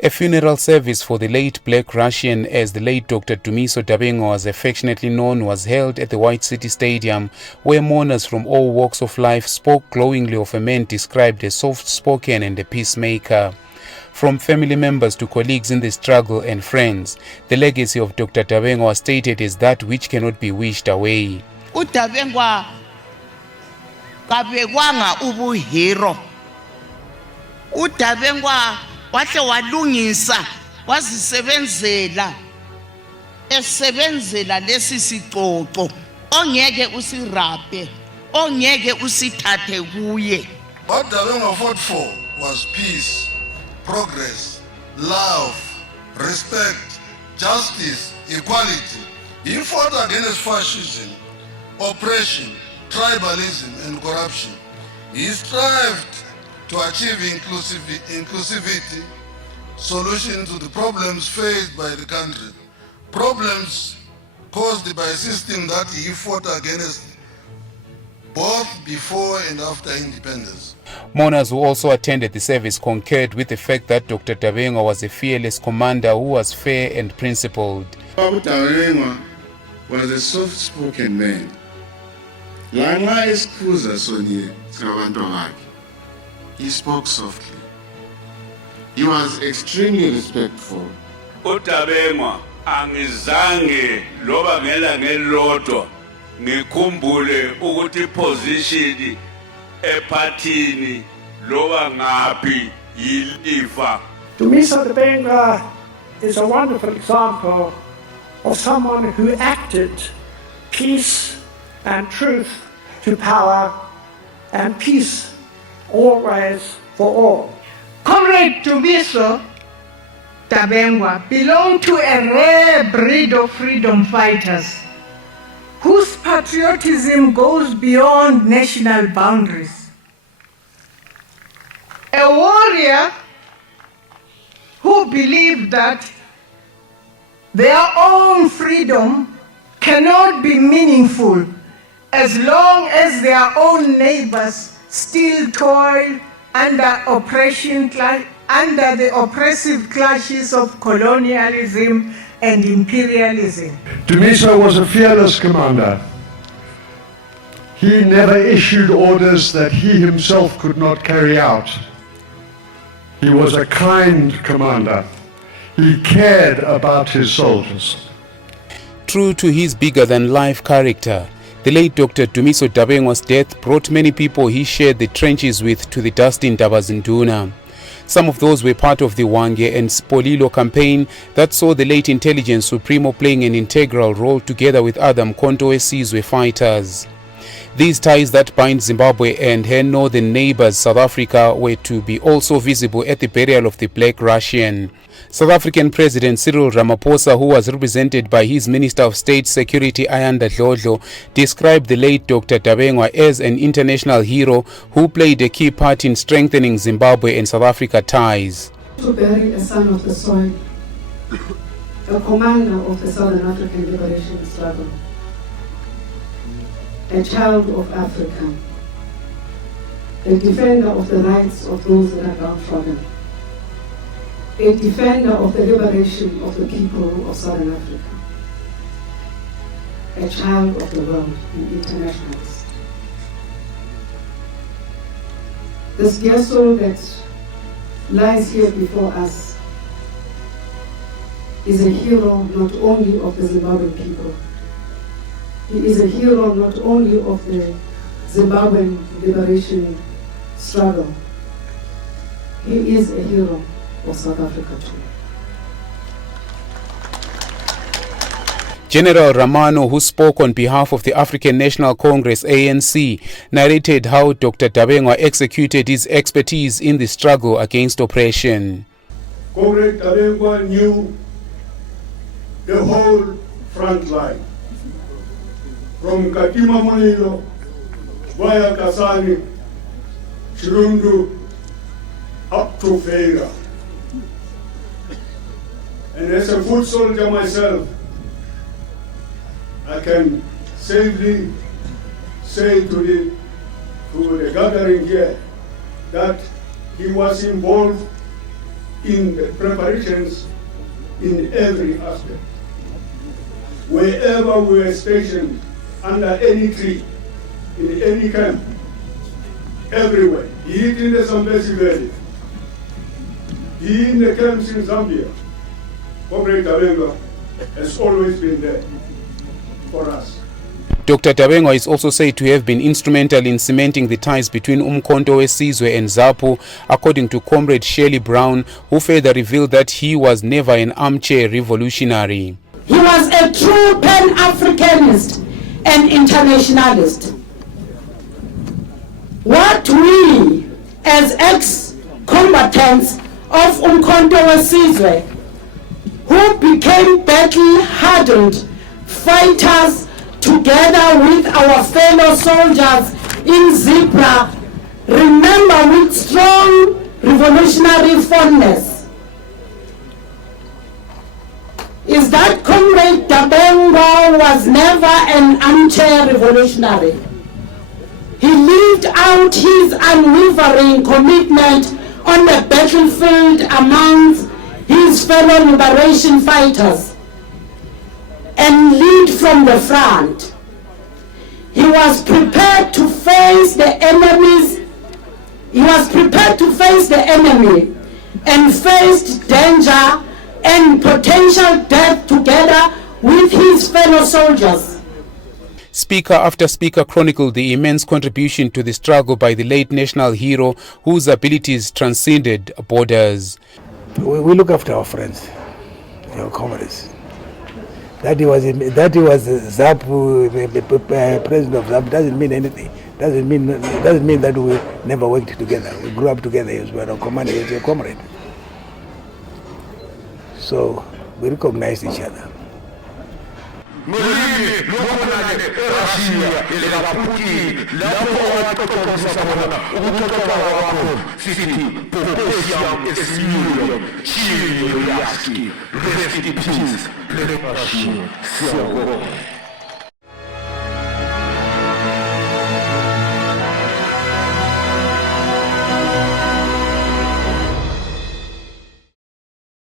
A funeral service for the late Black Russian, as the late Dr. Dumiso Dabengwa was affectionately known, was held at the White City Stadium, where mourners from all walks of life spoke glowingly of a man described as soft-spoken and a peacemaker. From family members to colleagues in the struggle and friends, the legacy of Dr. Dabengwa was stated as that which cannot be wished away. uDabengwa kabekwanga ubuhero. uDabengwa wahle walungisa wazisebenzela esebenzela lesi sicoco ongeke usiraphe ongeke usithathe kuye. What Dabengwa fought for was peace, progress, love, respect, justice, equality. He fought against fascism, oppression, tribalism, and corruption. He strived to achieve inclusivity, solution to the problems faced by the country, problems caused by a system that he fought against both before and after independence. Mourners who also attended the service concurred with the fact that Dr. Dabengwa was a fearless commander who was fair and principled. Dabengwa was a soft-spoken man. Langa esikuza sonye sikabantu bakhe. He spoke softly. He was extremely respectful. uDabengwa angizange loba ngela ngelodwa ngikhumbule ukuthi position ephathini loba ngaphi yilifa. Dumiso Dabengwa is a wonderful example of someone who acted peace and truth to power and peace always for all. Comrade Dumiso Dabengwa belonged to a rare breed of freedom fighters whose patriotism goes beyond national boundaries. A warrior who believed that their own freedom cannot be meaningful as long as their own neighbors still toil under under the oppressive clashes of colonialism and imperialism. Dumiso was a fearless commander. He never issued orders that he himself could not carry out. He was a kind commander. He cared about his soldiers. True to his bigger-than-life character, the late Dr. Dumiso Dabengwa's death brought many people he shared the trenches with to the dust in Ndabazinduna. Some of those were part of the Wange and Spolilo campaign that saw the late intelligence Supremo playing an integral role together with other Mkhonto Sizwe fighters. These ties that bind Zimbabwe and her northern neighbors South Africa were to be also visible at the burial of the Black Russian. South African President Cyril Ramaphosa, who was represented by his Minister of State Security Ayanda Dlodlo, described the late Dr. Dabengwa as an international hero who played a key part in strengthening Zimbabwe and South Africa ties. To bury a son of the soil, a commander of the Southern African liberation struggle, a child of Africa, a defender of the rights of those that are downtrodden, a defender of the liberation of the people of Southern Africa, a child of the world and internationalist. This dear soul that lies here before us is a hero not only of the Zimbabwean people. He is a hero not only of the Zimbabwean liberation struggle. He is a hero of South Africa too. General Ramano, who spoke on behalf of the African National Congress ANC, narrated how Dr. Dabengwa executed his expertise in the struggle against oppression. Comrade Dabengwa knew the whole front line, from Katima Molilo via Kasani, Chirundu, up to Vega. And as a foot soldier myself, I can safely say to the gathering here that he was involved in the preparations in every aspect. Wherever we were stationed, under any tree, in any camp, everywhere. He in the Zambezi Valley, he in the camps in Zambia. Comrade Dabengwa has always been there for us. Dr. Dabengwa is also said to have been instrumental in cementing the ties between Umkhonto weSizwe and ZAPU, according to Comrade Shirley Brown, who further revealed that he was never an armchair revolutionary. He was a true Pan-Africanist and internationalist. What we, as ex-combatants of Umkhonto weSizwe, who became battle-hardened fighters together with our fellow soldiers in Zebra, remember with strong revolutionary fondness, is that Comrade Dabengwa was never an armchair revolutionary. He lived out his unwavering commitment on the battlefield amongst his fellow liberation fighters and lead from the front. He was prepared to face the enemies. He was prepared to face the enemy and faced danger and potential death together with his fellow soldiers. Speaker after speaker chronicled the immense contribution to the struggle by the late national hero, whose abilities transcended borders. We look after our friends, our comrades. That he was ZAPU, president of ZAPU, doesn't mean anything. Doesn't mean that we never worked together. We grew up together. He was our commander, he was a comrade. So we recognize each other. Rest in peace,